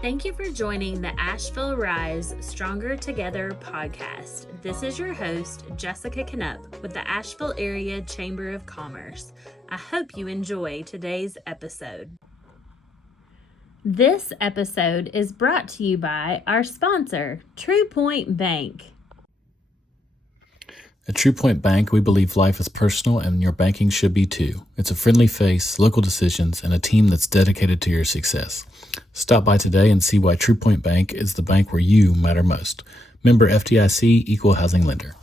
Thank you for joining the Asheville Rise Stronger Together podcast. This is your host, Jessica Knupp with the Asheville Area Chamber of Commerce. I hope you enjoy today's episode. This episode is brought to you by our sponsor, True Point Bank. At True Point Bank, we believe life is personal and your banking should be too. It's a friendly face, local decisions, and a team that's dedicated to your success. Stop by today and see why True Point Bank is the bank where you matter most. Member FDIC, Equal Housing Lender.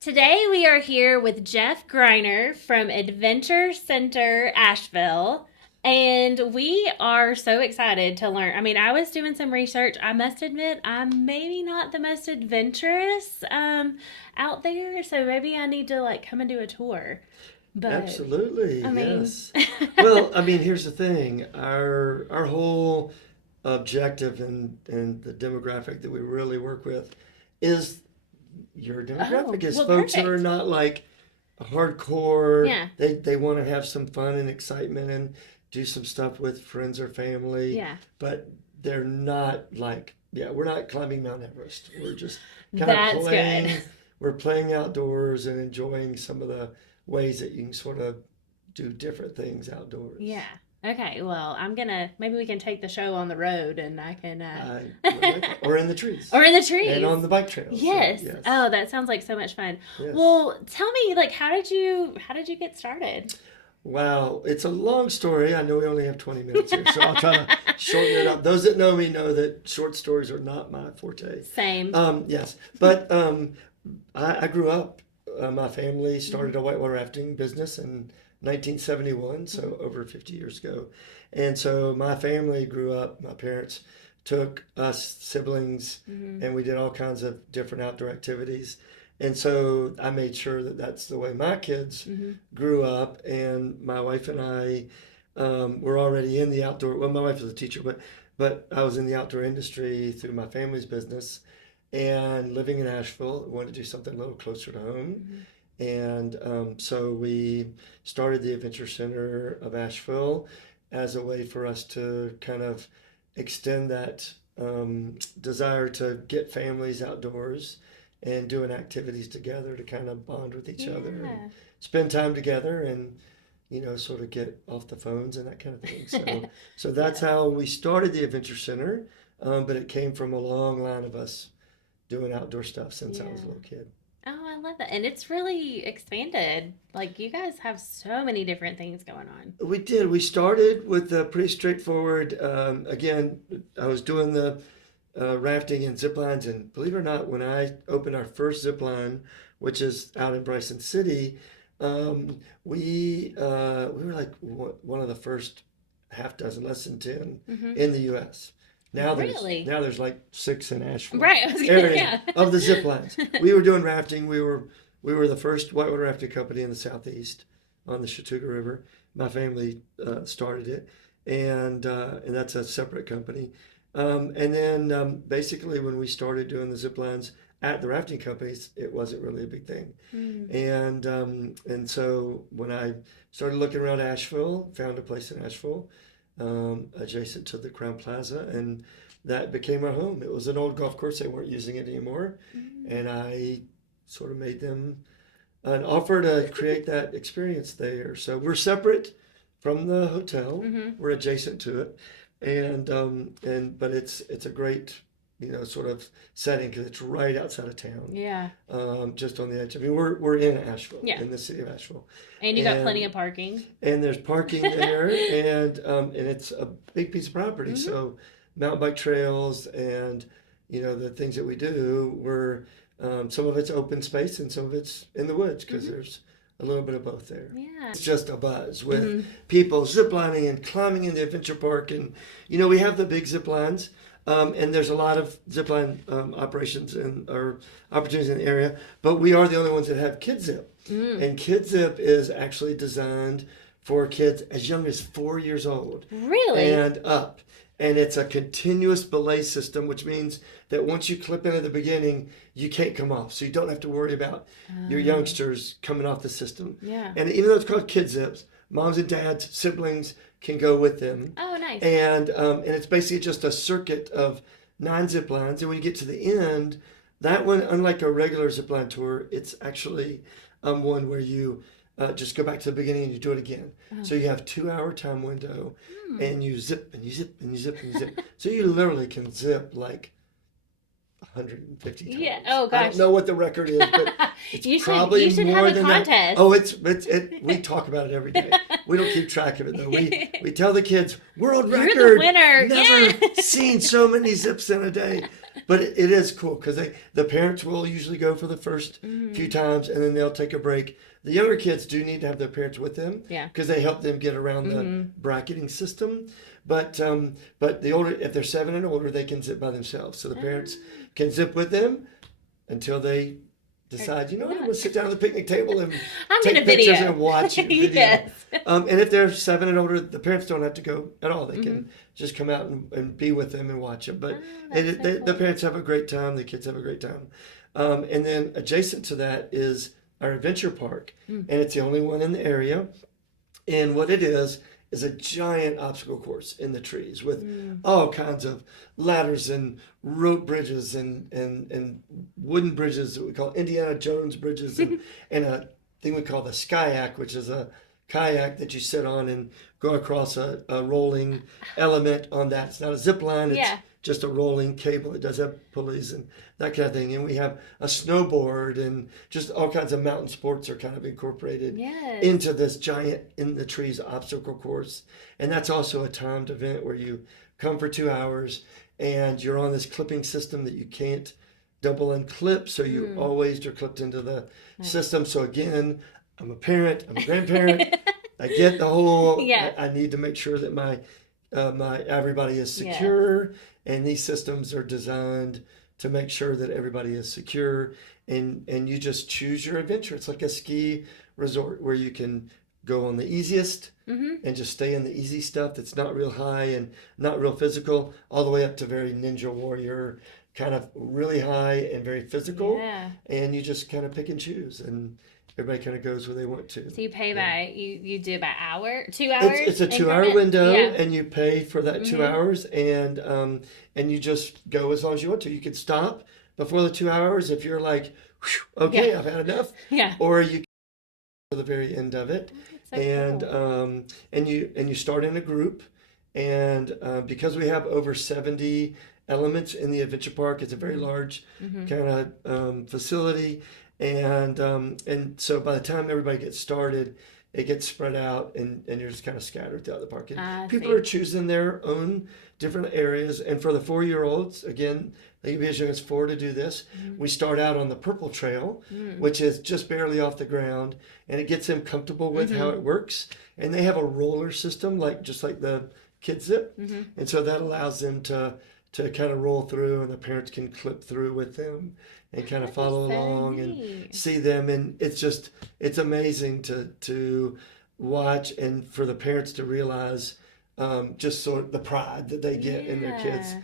Today we are here with Jeff Greiner from Adventure Center Asheville. And we are so excited to learn. I mean, I was doing some research. I must admit, I'm maybe not the most adventurous out there. So maybe I need to come and do a tour. But Absolutely, yes. Well, I mean, here's the thing. Our whole objective and the demographic that we really work with is your demographic is folks perfect. who are not hardcore. Yeah. They want to have some fun and excitement and do some stuff with friends or family. Yeah. But they're not we're not climbing Mount Everest. We're just kind That's of playing. good. We're playing outdoors and enjoying some of the ways that you can sort of do different things outdoors. Yeah. Okay. Well, maybe we can take the show on the road and I can. Or in the trees. Or in the trees. And on the bike trails. Yes. So, yes. Oh, that sounds like so much fun. Yes. Well, tell me, how did you get started? Wow, it's a long story. I know we only have 20 minutes here, so I'll try to shorten it up. Those that know me know that short stories are not my forte. Same. Yes, but I grew up. My family started a whitewater rafting business in 1971, so over 50 years ago. And so my family grew up. My parents took us siblings, and we did all kinds of different outdoor activities. And so I made sure that that's the way my kids grew up. And my wife and I were already in the outdoor. Well, my wife was a teacher, but I was in the outdoor industry through my family's business. And living in Asheville, I wanted to do something a little closer to home. And so we started the Adventure Center of Asheville as a way for us to kind of extend that desire to get families outdoors and doing activities together to kind of bond with each other and spend time together and, sort of get off the phones and that kind of thing. So that's how we started the Adventure Center, but it came from a long line of us doing outdoor stuff since I was a little kid. Oh, I love that. And it's really expanded. You guys have so many different things going on. We did. We started with a pretty straightforward, again, I was doing the rafting and zip lines, and believe it or not, when I opened our first zip line, which is out in Bryson City, we were one of the first half dozen, less than 10 in the U.S. Now there's 6 in Asheville. Right, I was gonna, of the zip lines. We were doing rafting. We were the first whitewater rafting company in the Southeast on the Chattooga River. My family started it, and that's a separate company. And then basically when we started doing the zip lines at the rafting companies, it wasn't really a big thing. And so when I started looking around Asheville, found a place in Asheville adjacent to the Crown Plaza, and that became our home. It was an old golf course. They weren't using it anymore. And I sort of made them an offer to create that experience there. So we're separate from the hotel. We're adjacent to it. But it's a great sort of setting because it's right outside of town. Yeah. Just on the edge. I mean, we're in Asheville, in the city of Asheville, and you got plenty of parking. And there's parking there, and it's a big piece of property. So mountain bike trails and the things that we do, we're some of it's open space and some of it's in the woods because there's a little bit of both there. Yeah. It's just a buzz with people ziplining and climbing in the adventure park. And, we have the big zip lines, and there's a lot of zipline operations or opportunities in the area, but we are the only ones that have Kid Zip. And Kid Zip is actually designed for kids as young as 4 years old. Really? And up. And it's a continuous belay system, which means that once you clip in at the beginning, you can't come off. So you don't have to worry about your youngsters coming off the system. Yeah. And even though it's called Kid Zips, moms and dads, siblings can go with them. Oh, nice. And it's basically just a circuit of 9 zip lines. And when you get to the end, that one, unlike a regular zip line tour, it's actually one where you just go back to the beginning and you do it again. So you have 2-hour time window, and you zip and you zip and you zip and you zip. So you literally can zip like 150 times. Yeah. Oh, I gosh. don't know what the record is, but it's You probably should more have a than contest. that. Oh, we talk about it every day. We don't keep track of it though. We tell the kids, world record. You're the winner. Never Yeah. seen so many zips in a day. But it is cool because the parents will usually go for the first few times, and then they'll take a break. The younger kids do need to have their parents with them, Yeah. because they help them get around the bracketing system. But the older, if they're 7 and older, they can zip by themselves. So the parents can zip with them until they decide, I'm going to sit down at the picnic table and I'm take gonna pictures video. and watch a video. Yes. And if they're 7 and older, the parents don't have to go at all. They can just come out and be with them and watch them. But the parents have a great time. The kids have a great time. And then adjacent to that is our adventure park. And it's the only one in the area. And what it is a giant obstacle course in the trees with all kinds of ladders and rope bridges and wooden bridges that we call Indiana Jones bridges and a thing we call the Skyak, which is a kayak that you sit on and go across a rolling element on that. It's not a zip line. It's just a rolling cable. It does have pulleys and that kind of thing. And we have a snowboard and just all kinds of mountain sports are kind of incorporated into this giant in the trees obstacle course. And that's also a timed event where you come for 2 hours and you're on this clipping system that you can't double unclip. So you always are clipped into the system. So again, I'm a parent, I'm a grandparent. I get the whole, I need to make sure that my everybody is secure, and these systems are designed to make sure that everybody is secure, and you just choose your adventure. It's like a ski resort where you can go on the easiest and just stay in the easy stuff that's not real high and not real physical, all the way up to very Ninja Warrior, kind of really high and very physical, and you just kind of pick and choose, and everybody kind of goes where they want to. So you pay by, you do by hour, 2 hours? It's a 2-hour window, and you pay for that 2 hours, and you just go as long as you want to. You could stop before the 2 hours if you're like, okay, I've had enough. Or you can go to the very end of it. So and cool. And you start in a group, and because we have over 70 elements in the adventure park, it's a very large kind of facility. And so by the time everybody gets started, it gets spread out, and you're just kind of scattered throughout the park. And people are choosing their own different areas. And for the 4-year-olds, again, they can be as young as 4 to do this. We start out on the purple trail, which is just barely off the ground, and it gets them comfortable with how it works. And they have a roller system, just like the Kids Zip, and so that allows them to kind of roll through, and the parents can clip through with them and kind of follow along and see them. And it's amazing to watch, and for the parents to realize just sort of the pride that they get in their kids.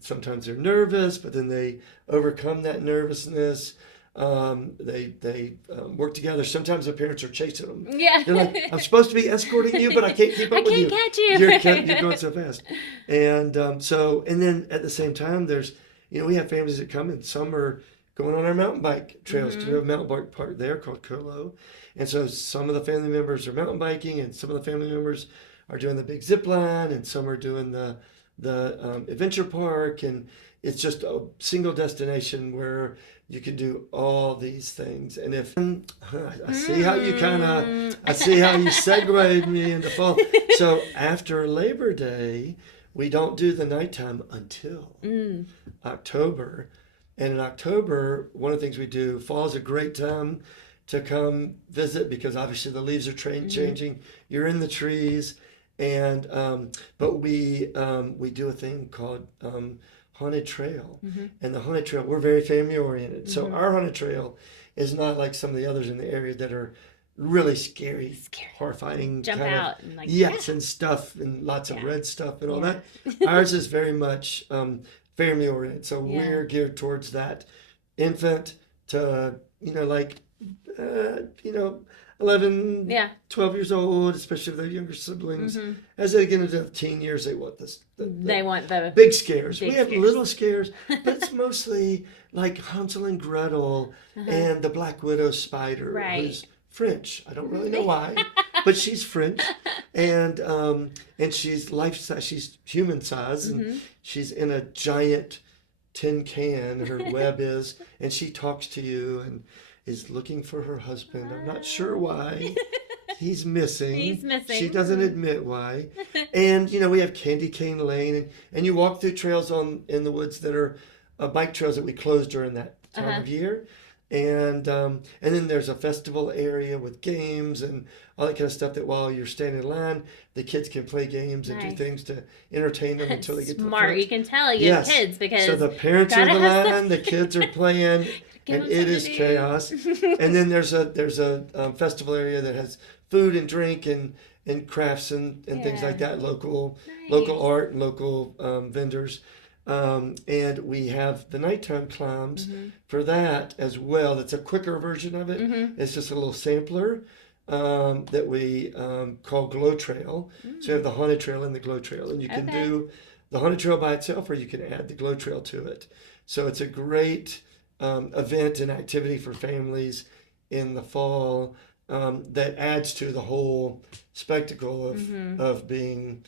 Sometimes they're nervous, but then they overcome that nervousness. They work together. Sometimes the parents are chasing them. They're like, I'm supposed to be escorting you, but I can't keep up with you. I can't catch you. You're going so fast. And and then at the same time, there's, we have families that come, and some are going on our mountain bike trails. We have a mountain bike park there called Colo. And so some of the family members are mountain biking, and some of the family members are doing the big zip line, and some are doing the adventure park. And it's just a single destination where you can do all these things. And if I see how you segued me into fall. So after Labor Day, we don't do the nighttime until October. And in October, one of the things we do, fall is a great time to come visit, because obviously the leaves are changing. You're in the trees, and but we do a thing called Haunted Trail. And the Haunted Trail, we're very family oriented. So our Haunted Trail is not like some of the others in the area that are really scary. Horrifying. Jump kind out. Of, And and stuff, and lots of red stuff and all that. Ours is very much family oriented. So we're geared towards that infant to, 11, Yeah. 12 years old, especially if they're younger siblings. Mm-hmm. As they get into the teen years, they want They want the big scares. big We have scares. little scares, but it's mostly like Hansel and Gretel and the Black Widow spider, Right. who's French. I don't really know why, but she's French, and she's life size. She's human size, and she's in a giant tin can. Her web is, and she talks to you and is looking for her husband. I'm not sure why. He's missing. He's missing. She doesn't admit why. And we have Candy Cane Lane, and you walk through trails in the woods that are bike trails that we close during that time of year. And then there's a festival area with games and all that kind of stuff that while you're standing in line, the kids can play games and do things to entertain them until they get to the Smart. front. You can tell you have kids because So the parents are gotta in the have line, the kids are playing, Give and them it is something to do. chaos. And then there's a festival area that has food and drink and crafts and things like that, local art and local vendors. And we have the nighttime climbs for that as well. That's a quicker version of it. It's just a little sampler that we call Glow Trail. So you have the Haunted Trail and the Glow Trail, and you can do the Haunted Trail by itself, or you can add the Glow Trail to it. So it's a great event and activity for families in the fall that adds to the whole spectacle of being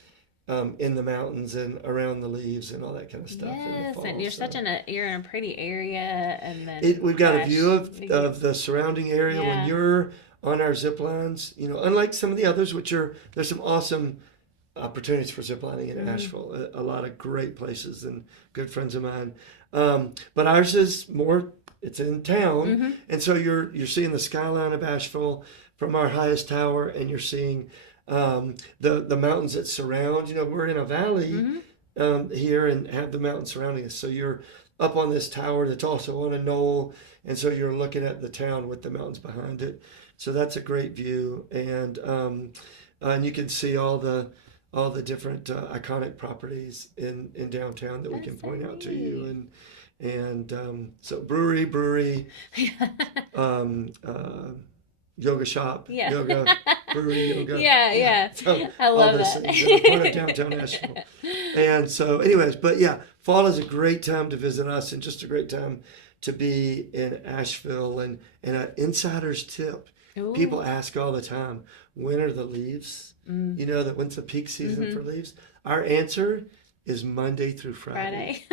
in the mountains and around the leaves and all that kind of stuff. In the Yes, fall. and you're in a pretty area, and then We've got a fresh. view of the surrounding area when you're on our zip lines. Unlike some of the others, there's some awesome opportunities for zip lining in Asheville. A lot of great places and good friends of mine. But ours is more. It's in town, and so you're seeing the skyline of Asheville from our highest tower, and you're seeing the mountains that surround. We're in a valley here and have the mountains surrounding us. So you're up on this tower that's also on a knoll, and so you're looking at the town with the mountains behind it. So that's a great view, and you can see all the different iconic properties in downtown that we can point out to you, and so brewery, yoga shop, yoga, brewery, yoga. Yeah. So I love all those that. things are part of downtown Asheville. And so, anyways, but yeah, fall is a great time to visit us and just a great time to be in Asheville. And an insider's tip: Ooh. people ask all the time, when are the leaves? When's the peak season for leaves? Our answer is Monday through Friday.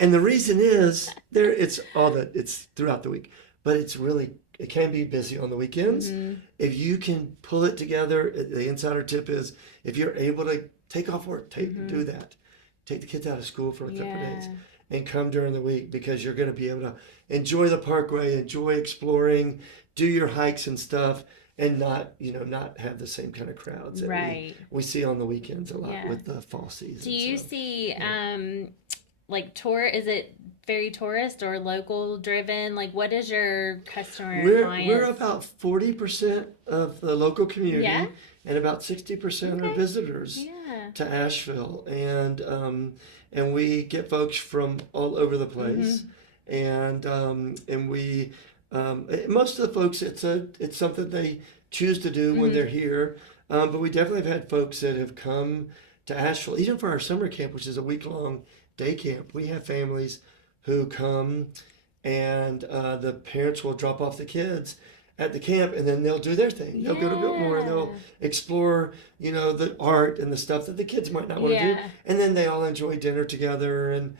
And the reason is it's throughout the week, but it can be busy on the weekends. If you can pull it together, the insider tip is if you're able to take off work, do that. Take the kids out of school for a couple of days and come during the week, because you're going to be able to enjoy the parkway, enjoy exploring, do your hikes and stuff, and not have the same kind of crowds that we see on the weekends a lot with the fall season. Do you see is it very tourist or local driven? Like, what is your customer clients? We're about 40% of the local community, and about 60% are visitors to Asheville, and we get folks from all over the place, and we most of the folks it's something they choose to do when they're here, but we definitely have had folks that have come to Asheville even for our summer camp, which is a week-long day camp. We have families who come, and the parents will drop off the kids at the camp, and then they'll do their thing. They'll go to Biltmore and they'll explore, the art and the stuff that the kids might not want to do. And then they all enjoy dinner together and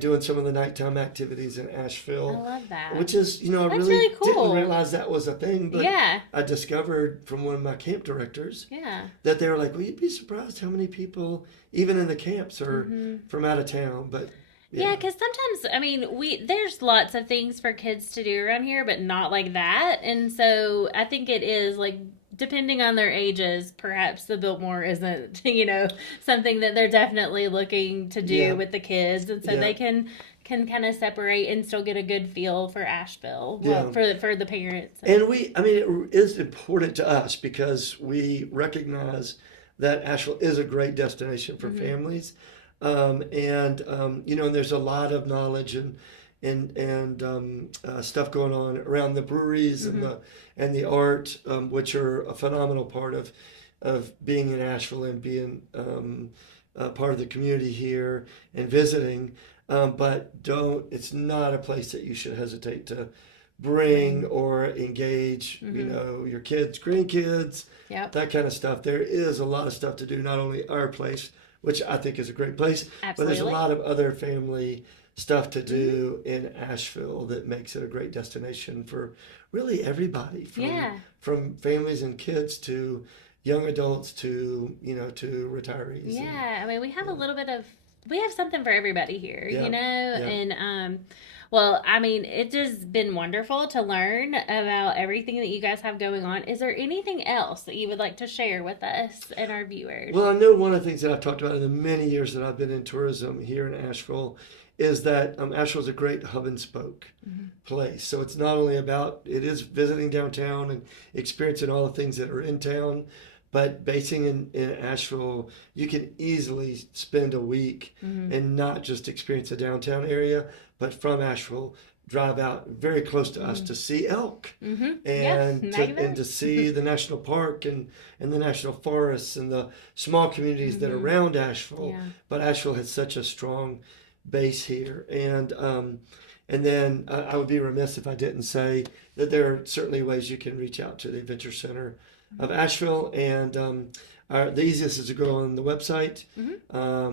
doing some of the nighttime activities in Asheville. I love that. Which is, I really didn't realize that was a thing, but I discovered from one of my camp directors that they were like, well, you'd be surprised how many people, even in the camps, are from out of town. But yeah, because sometimes, there's lots of things for kids to do around here, but not like that. And so I think it is, like, depending on their ages, perhaps the Biltmore isn't, something that they're definitely looking to do with the kids. And so they can kind of separate and still get a good feel for Asheville for the parents. And it is important to us because we recognize that Asheville is a great destination for families. And there's a lot of knowledge and stuff going on around the breweries and the art, which are a phenomenal part of being in Asheville and being part of the community here and visiting. But it's not a place that you should hesitate to bring or engage, your kids, grandkids, that kind of stuff. There is a lot of stuff to do, not only our place, which I think is a great place, but there's a lot of other family stuff to do in Asheville that makes it a great destination for really everybody, from families and kids to young adults to retirees. Yeah, I mean, we have we have something for everybody here, and well, I mean, it's just been wonderful to learn about everything that you guys have going on. Is there anything else that you would like to share with us and our viewers? Well, I know one of the things that I've talked about in the many years that I've been in tourism here in Asheville is that Asheville is a great hub and spoke place. So it's not only it is visiting downtown and experiencing all the things that are in town, but basing in Asheville, you can easily spend a week and not just experience the downtown area, but from Asheville, drive out very close to us to see elk and to see the national park and the national forests and the small communities that are around Asheville. Yeah. But Asheville has such a strong base here. And then I would be remiss if I didn't say that there are certainly ways you can reach out to the Adventure Center of Asheville, and the easiest is to go on the website,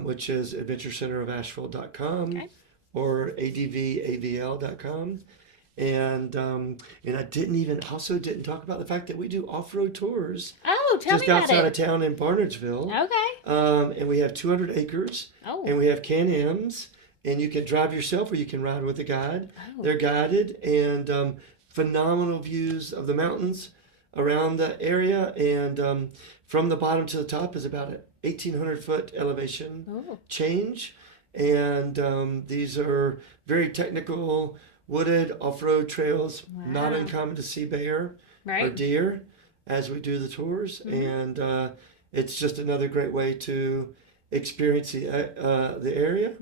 which is adventurecenterofasheville.com or advavl.com. And I didn't talk about the fact that we do off-road tours. Oh, tell me about it. Just outside of town in Barnardsville. Okay. And we have 200 acres. Oh. And we have Can-Ams, and you can drive yourself or you can ride with a guide. Oh. They're guided, and phenomenal views of the mountains around the area, and from the bottom to the top is about an 1,800 foot elevation change, and these are very technical wooded off-road trails. Not uncommon to see bear or deer as we do the tours, and it's just another great way to experience the area,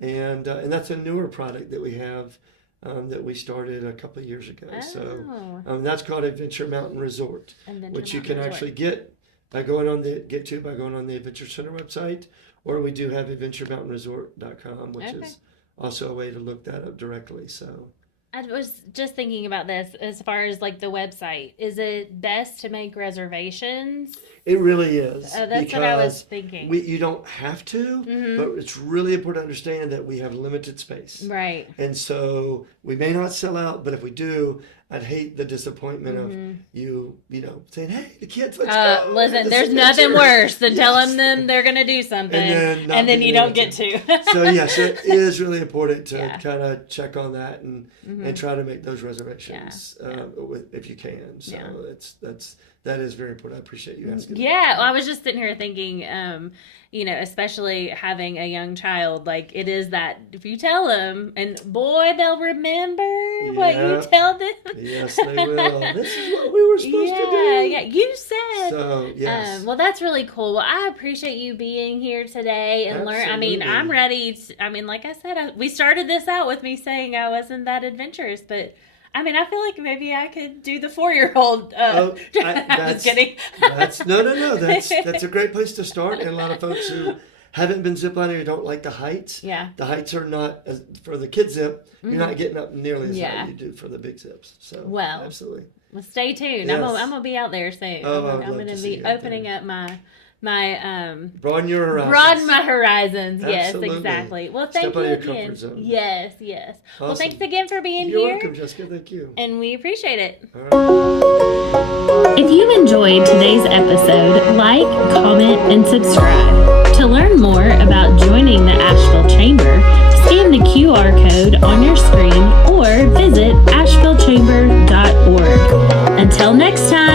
and that's a newer product that we have. That we started a couple of years ago. So that's called Adventure Mountain Resort, which you can actually get by going on the Adventure Center website, or we do have adventuremountainresort.com, which is also a way to look that up directly. So I was just thinking about this as far as like the website. Is it best to make reservations? It really is. Oh, that's what I was thinking. You don't have to, but it's really important to understand that we have limited space. Right. And so we may not sell out, but if we do, I'd hate the disappointment of you saying, "Hey, the kids, let's go." Listen, there's nothing worse than telling them they're going to do something, and then you don't get to. So yes, it is really important to kind of check on that and try to make those reservations if you can. So that is very important. I appreciate you asking. Yeah, well, I was just sitting here thinking, especially having a young child, like it is that if you tell them, and boy, they'll remember what you tell them. Yes, they will. This is what we were supposed to do. Yeah, you said. So, yes. Well, that's really cool. Well, I appreciate you being here today and learn. I mean, I'm ready. Like I said, we started this out with me saying I wasn't that adventurous, but I mean, I feel like maybe I could do the 4-year-old. I'm just kidding. No. That's a great place to start. And a lot of folks who haven't been ziplining or don't like the heights. Yeah. The heights are not, for the kid zip, you're not getting up nearly as high as you do for the big zips. So, absolutely. Well, stay tuned. Yes. I'm going to be out there soon. I'm going to be opening up my broaden your horizons. Broaden my horizons. Absolutely. Yes, exactly. Well, thank you again. Comfort zone. Yes. Awesome. Well, thanks again for being here. You're welcome, Jessica. Thank you. And we appreciate it. All right. If you enjoyed today's episode, like, comment, and subscribe. To learn more about joining the Asheville Chamber, scan the QR code on your screen or visit ashevillechamber.org. Until next time.